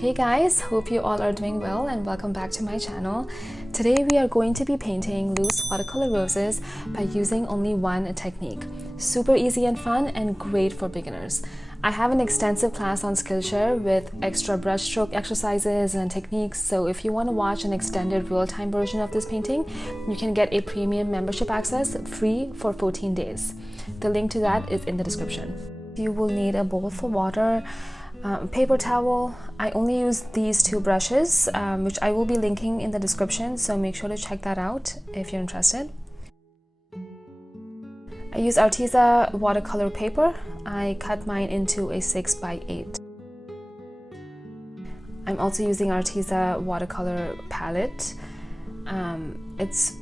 Hey guys, hope you all are doing well and welcome back to my channel. Today we are going to be painting loose watercolor roses by using only one technique. Super easy and fun and great for beginners. I have an extensive class on Skillshare with extra brushstroke exercises and techniques, so if you want to watch an extended real-time version of this painting, you can get a premium membership access free for 14 days. The link to that is in the description. You will need a bowl for water, paper towel. I only use these two brushes, which I will be linking in the description, so make sure to check that out if you're interested. I use Alifya watercolor paper. I cut mine into a 6x8. I'm also using Alifya watercolor palette. It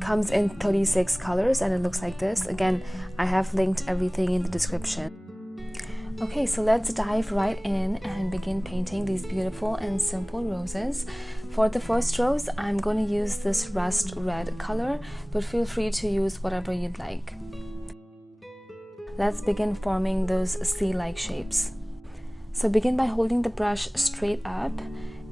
comes in 36 colors and it looks like this. Again, I have linked everything in the description. Okay, so let's dive right in and begin painting these beautiful and simple roses. For the first rose, I'm going to use this rust red color, but feel free to use whatever you'd like. Let's begin forming those C-like shapes. So begin by holding the brush straight up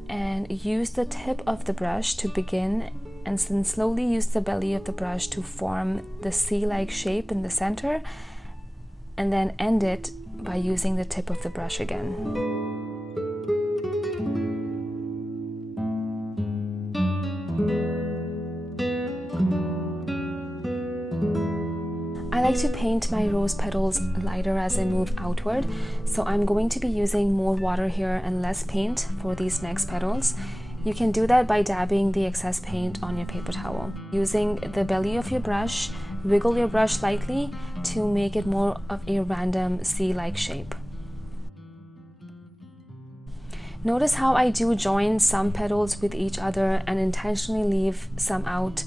and use the tip of the brush to begin, and then slowly use the belly of the brush to form the C-like shape in the center, and then end it by using the tip of the brush again. I like to paint my rose petals lighter as I move outward, so I'm going to be using more water here and less paint for these next petals. You can do that by dabbing the excess paint on your paper towel. Using the belly of your brush, wiggle your brush slightly to make it more of a random C-like shape. Notice how I do join some petals with each other and intentionally leave some out,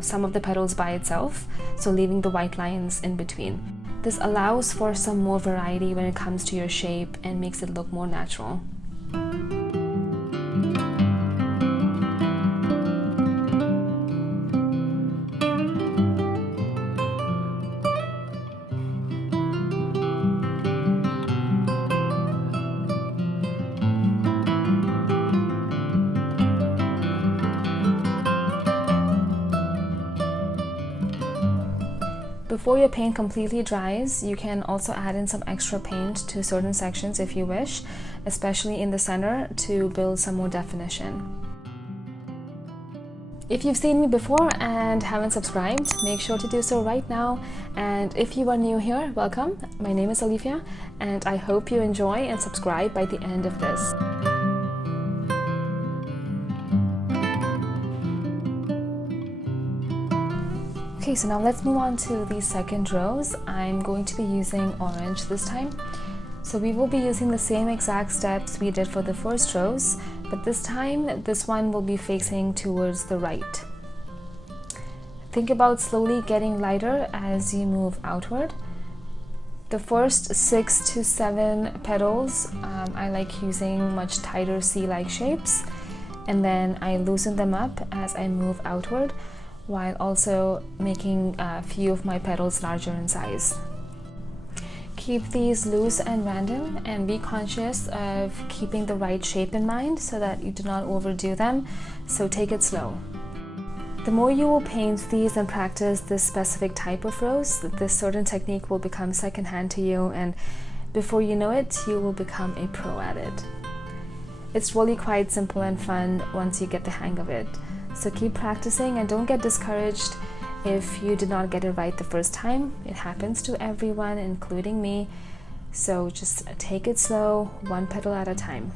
some of the petals by itself, so leaving the white lines in between. This allows for some more variety when it comes to your shape and makes it look more natural. Before your paint completely dries, you can also add in some extra paint to certain sections if you wish, especially in the center, to build some more definition. If you've seen me before and haven't subscribed, make sure to do so right now. And if you are new here, welcome. My name is Alifya, and I hope you enjoy and subscribe by the end of this. Okay, so now let's move on to the second rose. I'm going to be using orange this time. So we will be using the same exact steps we did for the first rose, but this time this one will be facing towards the right. Think about slowly getting lighter as you move outward. The first 6 to 7 petals, I like using much tighter C-like shapes, and then I loosen them up as I move outward, while also making a few of my petals larger in size. Keep these loose and random, and be conscious of keeping the right shape in mind so that you do not overdo them, so take it slow. The more you will paint these and practice this specific type of rose, this certain technique will become secondhand to you, and before you know it, you will become a pro at it. It's really quite simple and fun once you get the hang of it. So keep practicing and don't get discouraged if you did not get it right the first time. It happens to everyone, including me. So just take it slow, one petal at a time.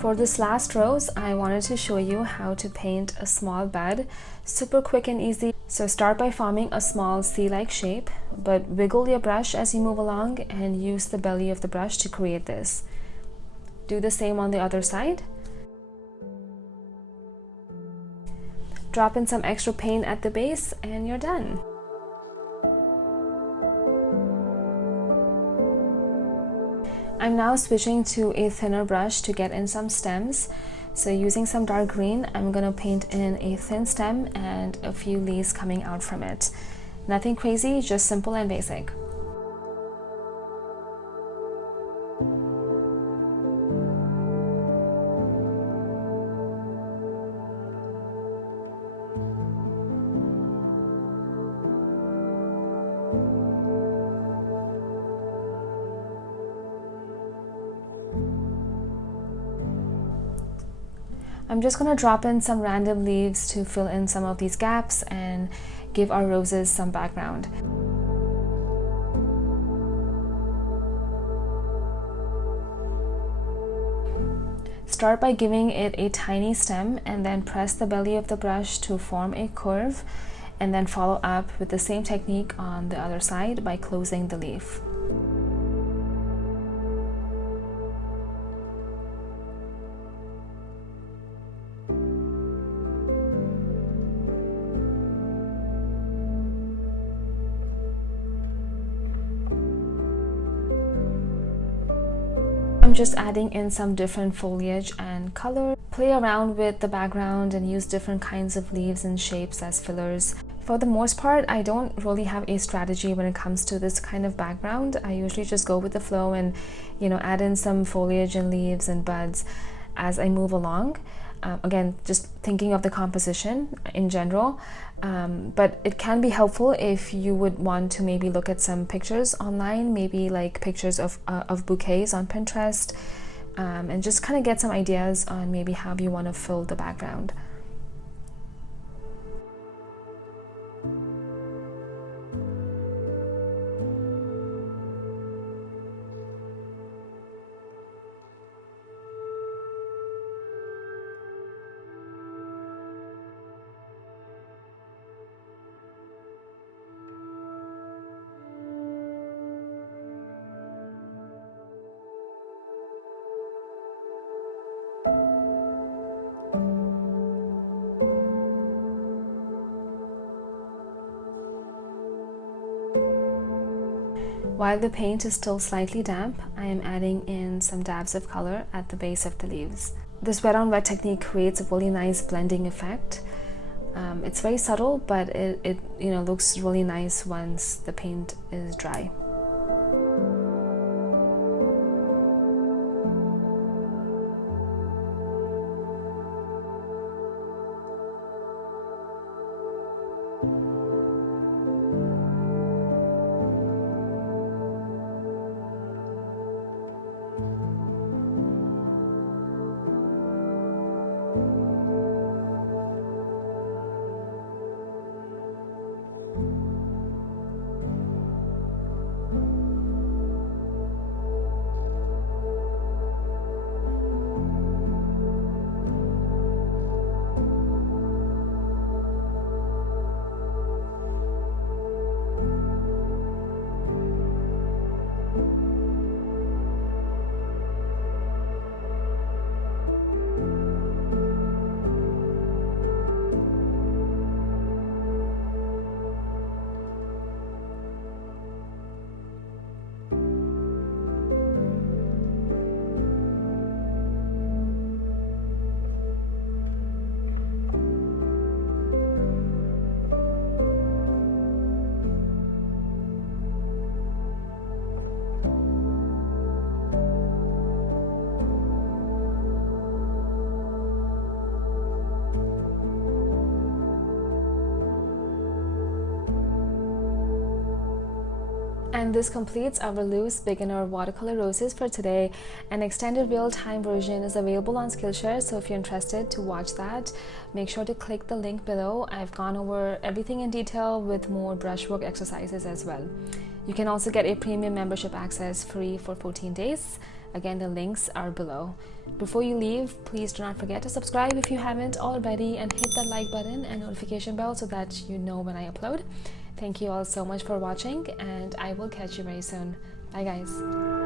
For this last rose, I wanted to show you how to paint a small bud, super quick and easy. So start by forming a small C-like shape, but wiggle your brush as you move along and use the belly of the brush to create this. Do the same on the other side. Drop in some extra paint at the base and you're done. I'm now switching to a thinner brush to get in some stems. So using some dark green, I'm gonna paint in a thin stem and a few leaves coming out from it. Nothing crazy, just simple and basic. I'm just going to drop in some random leaves to fill in some of these gaps and give our roses some background. Start by giving it a tiny stem and then press the belly of the brush to form a curve, and then follow up with the same technique on the other side by closing the leaf. I'm just adding in some different foliage and color. Play around with the background and use different kinds of leaves and shapes as fillers. For the most part, I don't really have a strategy when it comes to this kind of background. I usually just go with the flow and, add in some foliage and leaves and buds as I move along. Again, just thinking of the composition in general, but it can be helpful if you would want to maybe look at some pictures online, maybe like pictures of bouquets on Pinterest, and just kind of get some ideas on maybe how you want to fill the background. While the paint is still slightly damp, I am adding in some dabs of color at the base of the leaves. This wet on wet technique creates a really nice blending effect. It's very subtle, but it looks really nice once the paint is dry. And this completes our loose beginner watercolor roses for today. An extended real-time version is available on Skillshare, so if you're interested to watch that, make sure to click the link below. I've gone over everything in detail with more brushwork exercises as well. You can also get a premium membership access free for 14 days. Again, the links are below. Before you leave, please do not forget to subscribe if you haven't already, and hit that like button and notification bell so that you know when I upload. Thank you all so much for watching, and I will catch you very soon. Bye guys.